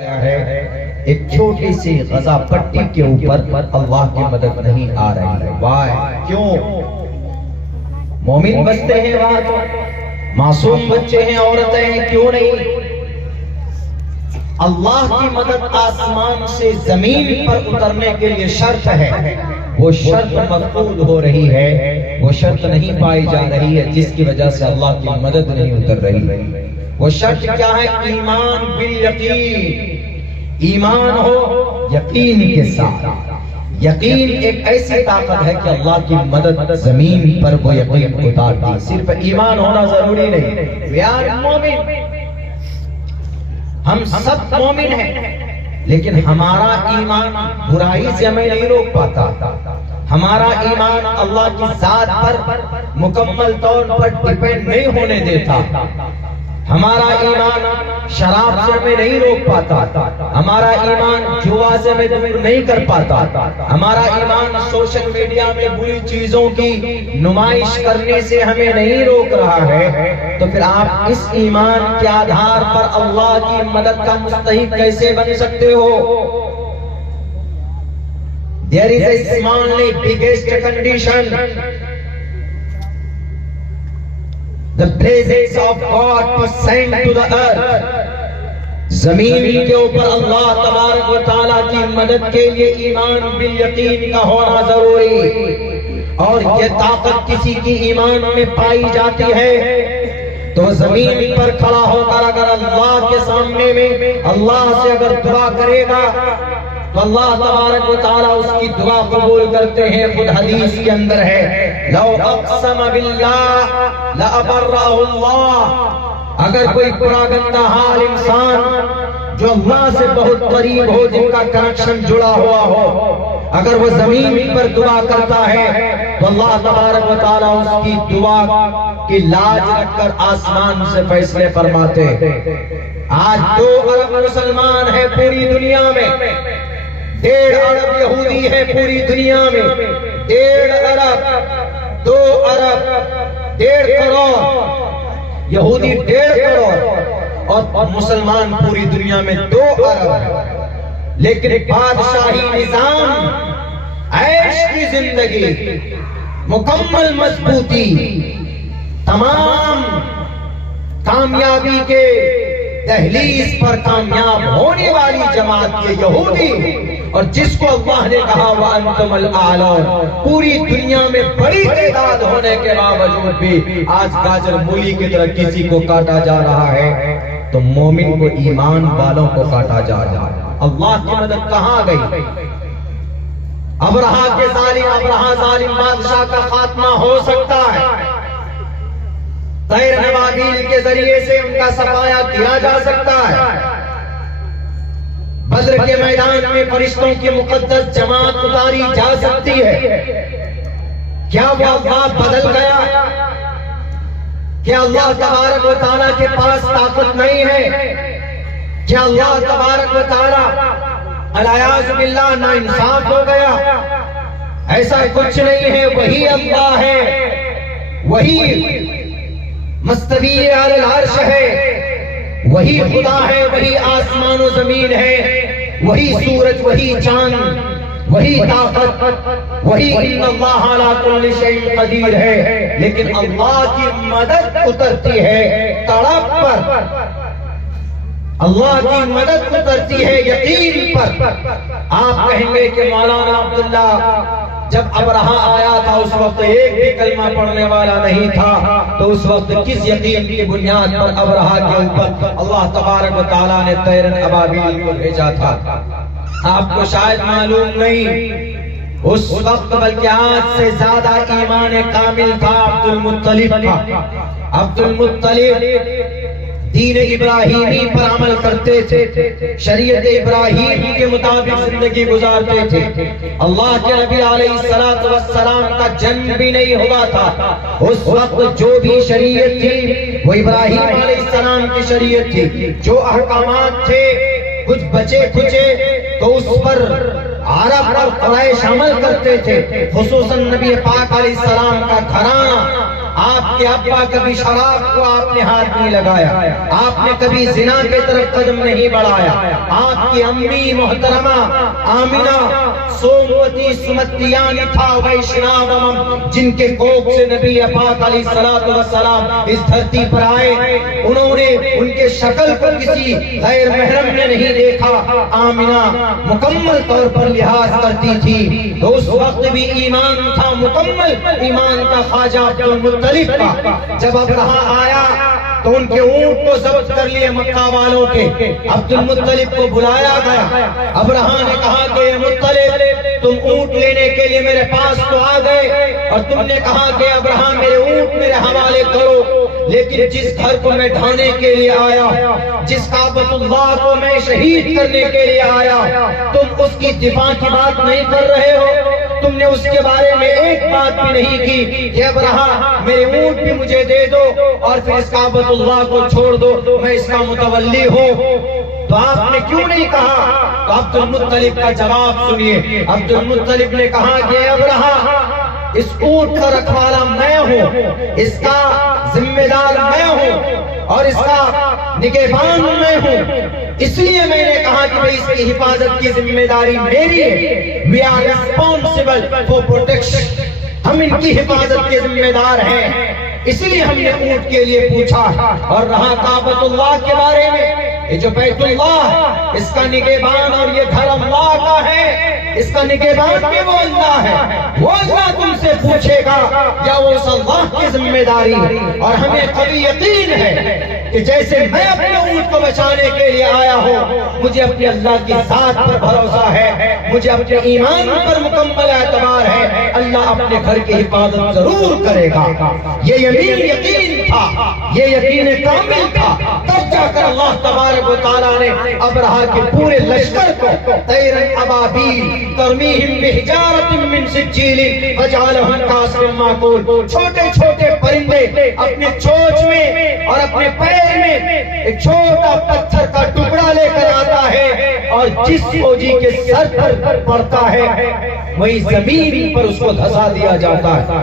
है एक छोटी सी गजा पट्टी के ऊपर अल्लाह की मदद नहीं आ रही है। वाह, क्यों? मोमिन बचते हैं वहां तो, मासूम बच्चे हैं, औरतें हैं, क्यों नहीं? अल्लाह की मदद आसमान से जमीन पर उतरने के लिए शर्त है, वो शर्त मफकूद हो रही है, वो शर्त नहीं पाई जा रही है, जिसकी वजह से अल्लाह की मदद नहीं उतर रही। वो शर्त क्या है? ईमान बिल यकीन। ईमान हो यकीन के साथ। यकीन एक ऐसी ताकत है कि अल्लाह की मदद जमीन पर वो यकीन उतारती। सिर्फ ईमान होना जरूरी नहीं। वी आर मोमिन, हम सब मोमिन हैं, लेकिन हमारा ईमान बुराई से हमें नहीं रोक पाता। हमारा ईमान अल्लाह की जात पर मुकम्मल तौर पर डिपेंड नहीं होने देता। हमारा ईमान शराब से हमें नहीं रोक पाता। हमारा ईमान जुआ से हमें दूर नहीं कर पाता। हमारा ईमान सोशल मीडिया में बुरी चीजों की नुमाइश करने से हमें नहीं रोक रहा है। तो फिर आप इस ईमान के आधार पर अल्लाह की मदद का मुस्तहिक कैसे बन सकते हो? There is a smallly biggest condition, the presence of God to send to the earth. जमीन के ऊपर अल्लाह तबारक व तआला की मदद के लिए ईमान बिल यकीन का होना जरूरी। और ये ताकत किसी की ईमान में पाई जाती है तो जमीन पर खड़ा होकर अगर अल्लाह के सामने में अल्लाह से अगर दुआ करेगा तो अल्लाह तबारक व तआला उसकी दुआ कबूल करते हैं। खुद हदीस के अंदर है, लौ अक़सम बिल्लाह लअबर्रहुल्लाह। अगर कोई बुरा गंदा हाल इंसान जो अल्लाह से बहुत करीब हो, जिनका कनेक्शन जुड़ा हुआ हो, अगर वो जमीन पर दुआ करता है तो अल्लाह तबारक व तआला उसकी दुआ की लाज रखकर आसमान से फैसले फरमाते। आज 2 अरब मुसलमान है पूरी दुनिया में, 1.5 अरब यहूदी है पूरी दुनिया में, 1.5 अरब, 2 अरब, 1.5 करोड़ यहूदी, 1.5 करोड़ और मुसलमान पूरी दुनिया में 2 अरब। लेकिन बादशाही निजाम, ऐश की जिंदगी, मुकम्मल मजबूती, तमाम कामयाबी के दहलीज पर कामयाब होने वाली जमात ये यहूदी, और जिसको अल्लाह ने कहा व अंतुमुल आलौन, पूरी दुनिया में बड़ी तादाद होने के बावजूद भी आज गाजर मूली की तरह किसी को काटा जा रहा है तो मोमिन को, ईमान वालों को काटा जा रहा है। अल्लाह की मदद कहाँ गई? अबरहा के जालिम बादशाह का खात्मा हो सकता है, तैर नवाबील के जरिए से उनका सफाया किया जा सकता है। बद्र के मैदान में फरिश्तों की मुकद्दस जमात उतारी जा सकती है। क्या वो अल्लाह बदल गया? क्या अल्लाह तबारक व तआला के पास ताकत नहीं है? क्या अल्लाह तबारक व तआला अलायाज़ बिल्लाह नाइंसाफ हो गया? ऐसा कुछ नहीं है। वही अल्लाह है, वही मस्तवी अलल अर्श है, वही खुदा है, वही आसमान और जमीन है, वही सूरज, वही चांद, वही ताकत, वही इन्नल्लाह अला कुल्लि शैइन कदीर है। लेकिन अल्लाह की मदद उतरती है तड़प पर, अल्लाह की मदद उतरती है यकीन पर। आप कहेंगे कि मौलाना अब्दुल्ला, जब अबरहा आया था उस वक्त एक भी कलमा पढ़ने वाला नहीं था, तो उस वक्त किस यकीन की बुनियाद पर अबरहा के ऊपर अल्लाह तबारक व तआला ने तैरन अबाबील को भेजा था? आपको शायद मालूम नहीं, उस वक्त बल्कि आज से ज्यादा ईमान कामिल था अब्दुल मुत्तलिब का। अब्दुल मुत्तलिब दीन इब्राहिमी पर अमल करते थे, शरीयत इब्राहिमी के मुताबिक जिंदगी गुजारते थे। अल्लाह के नबी अलैहिस्सलातु वस्सलाम का जन्म भी नहीं हुआ था। उस वक्त जो भी शरीयत थी वो इब्राहिम अलैहिस्सलाम की शरीयत थी। जो अहकामात थे कुछ बचे खुचे तो उस पर अरब और कुरैश अमल करते थे, खुसूसन नबी पाक अलैहिस्सलाम का घराना आपके अब्बा कभी शराब को आपने हाथ नहीं लगाया, आपने कभी जिना की तरफ कदम नहीं बढ़ाया। आपकी अम्मी मोहतरमा आमिना सोमवती सुमतियानी था वैष्णवम, जिनके कोख से नबी पाक अलैहिस्सलातु वस्सलाम इस धरती पर आए, उन्होंने उनके शक्ल को किसी गैर महरम ने नहीं देखा। आमिना मुकम्मल तौर पर लिहाज करती थी, तो उस वक्त भी ईमान था, मुकम्मल ईमान था ख्वाजा अब्दुल मुत्तलिब का। जब अब्राहा आया तो उनके ऊंट को जब्त कर लिए मक्का वालों के। अब्दुल मुत्तलिब को बुलाया गया। अब्राहा ने कहा कि मुत्तलिब, तुम ऊंट लेने के लिए मेरे पास तो आ गए और तुमने कहा कि अब्राहा मेरे ऊंट मेरे हवाले करो, लेकिन जिस घर को मैं ढाने के लिए आया, जिस काबतुल्लाह को मैं शहीद करने के लिए आया, तुम उसकी दिफा की बात नहीं कर रहे हो। तुमने उसके बारे में एक बात भी नहीं की कि अब्राहा मेरे ऊंट भी मुझे दे दो और फिर इस काबतुल्लाह को छोड़ दो, मैं इसका मुतवल्ली हूँ। तो आपने क्यों नहीं कहा? तो अब्दुल मुत्तलिब का जवाब सुनिए। अब्दुल मुत्तलिब ने कहा कि अब्राहा, इस ऊंट का रखवाला मैं हूँ, इसका जिम्मेदार मैं हूँ और इसका निगहबान मैं हूँ, इसलिए मैंने कहा कि भाई इसकी हिफाजत की जिम्मेदारी मेरी है। We are responsible for protection, हम इनकी हिफाजत के जिम्मेदार हैं, इसलिए हमने ऊंट के लिए पूछा। और रहा काबतुल्लाह के बारे में, ये जो बैतुल्लाह है इसका निगहबान और ये घर अल्लाह का है, इसका निगहबान भी वो अल्लाह है। वो अल्लाह तुमसे पूछेगा या वो अल्लाह की जिम्मेदारी। और हमें कभी यकीन है कि जैसे मैं अपने ऊंट को बचाने के लिए आया हूँ, मुझे अपने अल्लाह की जात पर भरोसा है, मुझे अपने ईमान पर मुकम्मल एतबार है, अल्लाह अपने घर की हिफाजत जरूर करेगा। ये यकीन था, ये यकीन कामिल था। तब जाकर अल्लाह तबारक व तआला ने अब्राहा के पूरे लश्कर को तैरन अबाबील तरमीहिम बिहिजारतिन मिन सिज्जील वजअलहुम कासिम माकूल, छोटे छोटे परिंदे अपने चोंच में और अपने पैर में एक छोटा पत्थर का टुकड़ा लेकर आता है और जिस फौजी के सर पर पड़ता है वही जमीन पर उसको धंसा दिया जाता है।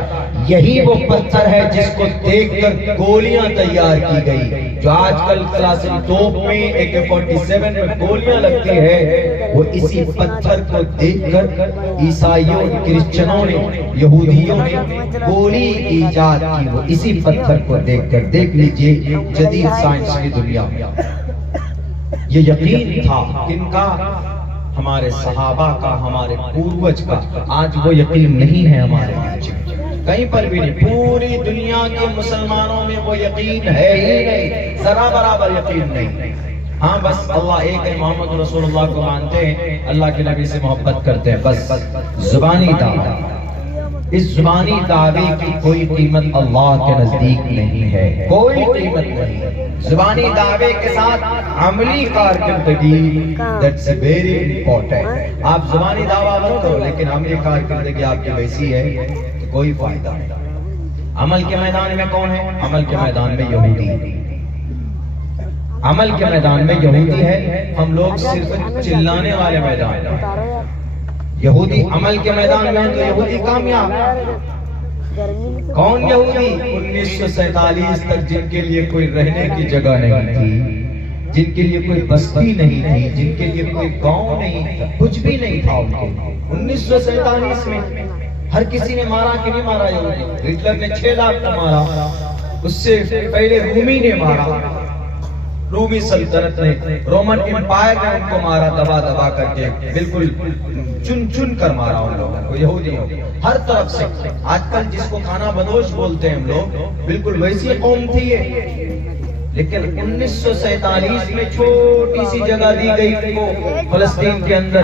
यही वो पत्थर है जिसको देखकर गोलियां तैयार की गई। जो आजकल क्लासिक तोप में AK-47 में गोलियां लगती है, वो इसी पत्थर को देखकर ईसाइयों, क्रिश्चियनों ने, यहूदियों ने गोली ईजाद की, वो इसी पत्थर को देखकर। देख लीजिए जदीद साइंस की दुनिया में ये यकीन था किनका? हमारे सहाबा का, हमारे पूर्वज का। आज वो यकीन नहीं है हमारे बीच, कहीं पर भी नहीं। पूरी दुनिया के मुसलमानों में वो यकीन है ही नहीं, जरा बराबर यकीन नहीं। हाँ, बस अल्लाह एक है, मोहम्मद रसूलुल्लाह को मानते हैं, अल्लाह के नबी से मोहब्बत करते हैं, बस जुबानी दावा। इस जुबानी दावे की कोई कीमत अल्लाह के नजदीक नहीं है, कोई कीमत नहीं। जुबानी दावे के साथ अमली कारकर्दगी, दैट्स वेरी इंपॉर्टेंट। आप जुबानी दावा मत करो, लेकिन अमली कारकर्दगी आपकी वैसी है कि कोई फायदा नहीं। अमल के मैदान में कौन है? अमल के मैदान में यहूदी। अमल के मैदान में यहूदी है, हम लोग सिर्फ चिल्लाने वाले मैदान में। यहूदी अमल के मैदान में तो यहूदी कामयाब। कौन यहूदी? 1947 तक जिनके लिए कोई रहने की जगह नहीं थी, जिनके लिए कोई बस्ती नहीं थी, जिनके लिए कोई गांव नहीं था, कुछ भी नहीं था उनके। 1947 में हर किसी ने मारा कि नहीं मारा? यहूदी। हिटलर ने 6 लाख को मारा, उससे पहले रूमी ने मारा, रूमी सल्तनत ने, रोमन एम्पायर ने उनको मारा, दबा दबा करके, बिल्कुल चुन चुन कर मारा उन लोगों को, यहूदियों को, हर तरफ से। आजकल जिसको खाना बदोश बोलते हैं हम लोग, बिल्कुल वैसी कौम थी ये। लेकिन 1947 में छोटी सी जगह दी गई उनको फलस्तीन के अंदर।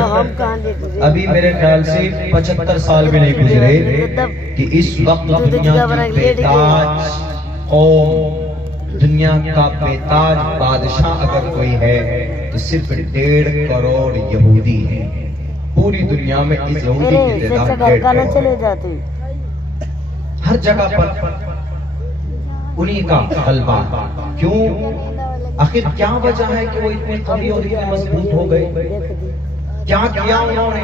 अभी मेरे ख्याल से 75 साल भी नहीं गुजरे कि इस वक्त दुनिया की बेताज कौम, दुनिया का बेताज बादशाह अगर कोई है तो सिर्फ 1.5 करोड़ यहूदी है। पूरी दुनिया में इस यहूदी की तादाद चले जाते, हर जगह पर उन्हीं का गलबा। क्यों? आखिर क्या वजह है कि वो इतने कवि और इतने मजबूत हो गए? क्या किया उन्होंने?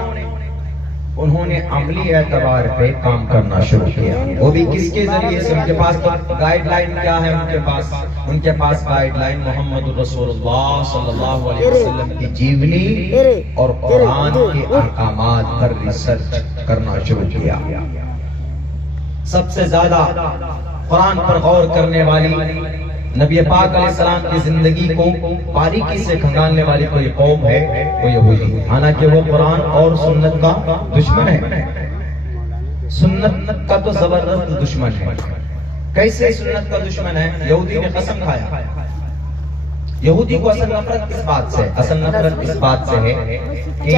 उन्होंने अमली एतबार पे काम करना शुरू किया। वो भी किसके जरिए से? उनके पास तो गाइडलाइन क्या है? उनके पास गाइडलाइन मोहम्मद रसूलुल्लाह सल्लल्लाहु अलैहि वसल्लम की जीवनी और कुरान के अहकामात पर रिसर्च करना शुरू किया। सबसे ज्यादा कुरान पर गौर करने वाली, नबी पाक अलैहिस्सलाम की जिंदगी को बारीकी से खंगालने वाली कोई कौम है, वो यहूदी। हालांकि वो कुरान और सुन्नत का दुश्मन है, सुन्नत का तो जबरदस्त दुश्मन है। कैसे सुन्नत का दुश्मन है? यहूदी ने कसम खाया। यहूदी को असल नफरत किस बात से? असल नफरत इस बात से है कि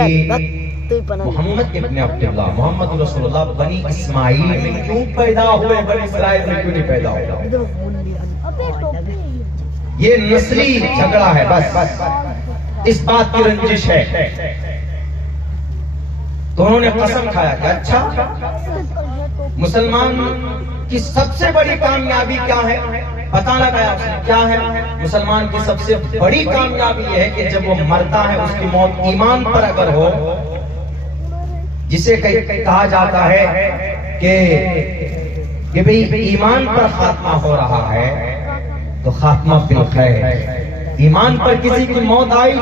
मोहम्मद इब्न अब्दुल्लाह, मोहम्मद रसूलुल्लाह बनी इस्माइल में क्यों पैदा हुए, बनी इस्राइल में क्यों नहीं पैदा हुआ? ये नस्ली झगड़ा है, बस इस बात की रंजिश है। तो उन्होंने कसम खाया कि अच्छा, मुसलमान की सबसे बड़ी कामयाबी क्या है? बताना गया उसने क्या है? मुसलमान की सबसे बड़ी कामयाबी यह है कि जब वो मरता है उसकी मौत ईमान पर अगर हो, जिसे कहा जाता है कि भाई ईमान पर खात्मा हो रहा है तो खात्मा बिल खैर। ईमान पर किसी की मौत आई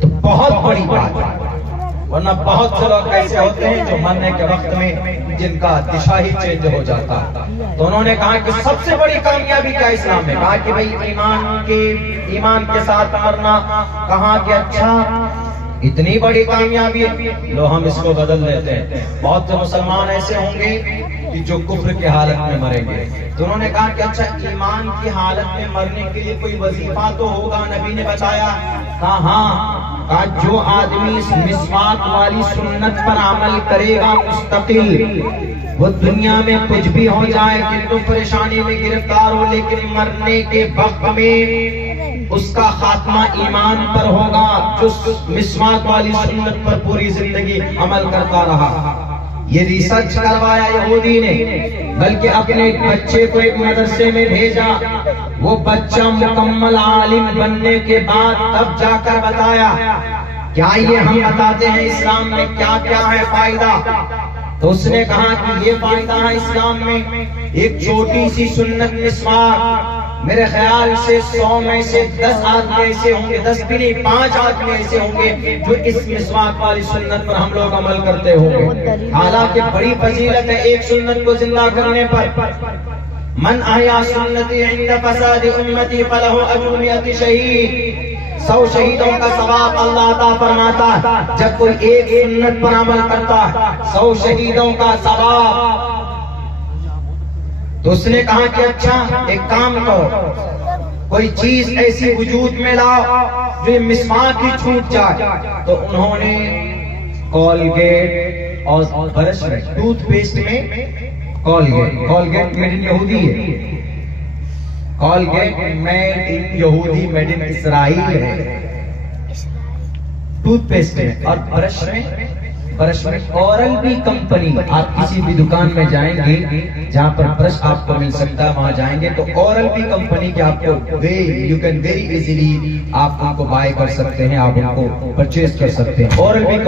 तो बहुत बड़ी बात है, वरना बहुत से लोग कैसे होते हैं जो मरने के वक्त में जिनका दिशा ही चेंज हो जाता है। तो उन्होंने कहा कि सबसे बड़ी कामयाबी क्या इस्लाम में? कहा कि भाई ईमान के साथ मरना। कहा कि अच्छा, इतनी बड़ी कामयाबी, लो हम इसको बदल देते हैं। बहुत से मुसलमान ऐसे होंगे कि जो कुफ्र की हालत में मरेंगे। तो उन्होंने कहा कि अच्छा, ईमान की हालत में मरने के लिए कोई वजीफा तो होगा? नबी ने बताया। कहा हाँ। कहा जो आदमी इस मिसवाक वाली सुन्नत पर अमल करेगा मुस्तकिल, वो दुनिया में कुछ भी हो जाए, कितनी परेशानी में गिरफ्तार हो, लेकिन मरने के वक्त में उसका खात्मा ईमान पर होगा, जो मिसवाक वाली सुन्नत पर पूरी जिंदगी अमल करता रहा। ये रिसर्च करवाया यहूदी ने, बल्कि अपने बच्चे को एक मदरसे में भेजा। वो बच्चा मुकम्मल आलिम बनने के बाद तब जाकर बताया क्या ये हम बताते हैं इस्लाम में क्या क्या है फायदा। तो उसने कहा कि ये फायदा है इस्लाम में, एक छोटी सी सुन्नत मिसवाक, मेरे ख्याल से 100 में से 10 आदमी ऐसे होंगे, 10 भी नहीं 5 आदमी ऐसे होंगे जो इस मिसवाक वाली सुन्नत पर हम लोग अमल करते होंगे। हालांकि बड़ी फजीलत है एक सुन्नत को जिंदा करने पर। मन आया सुन्नती इंद फसाद उम्मती फलहु अजरु मिअति शहीद। 100 शहीदों का सवाब अल्लाह अता फरमाता है जब कोई एक सुन्नत पर अमल करता है, 100 शहीदों का सवाब। तो उसने कहा कि अच्छा, एक काम करो, कोई चीज ऐसी वजूद में लाओ जो मिसवाक ही छूट जाए। तो उन्होंने कॉलगेट और ब्रश में, टूथपेस्ट में कॉलगेट मेड इन यहूदी है, कॉलगेट मेड इन यहूदी, मेड इन इसराइल है टूथपेस्ट में। और ब्रश में ओरल बी कंपनी, आप किसी भी दुकान में जाएंगे जहां पर ब्रश आपको मिल सकता है, वहां जाएंगे तो ओरल बी कंपनी के आपको यू कैन वेरी इजीली आप उनको बाय कर सकते हैं, आप उनको परचेज कर सकते हैं। Oral B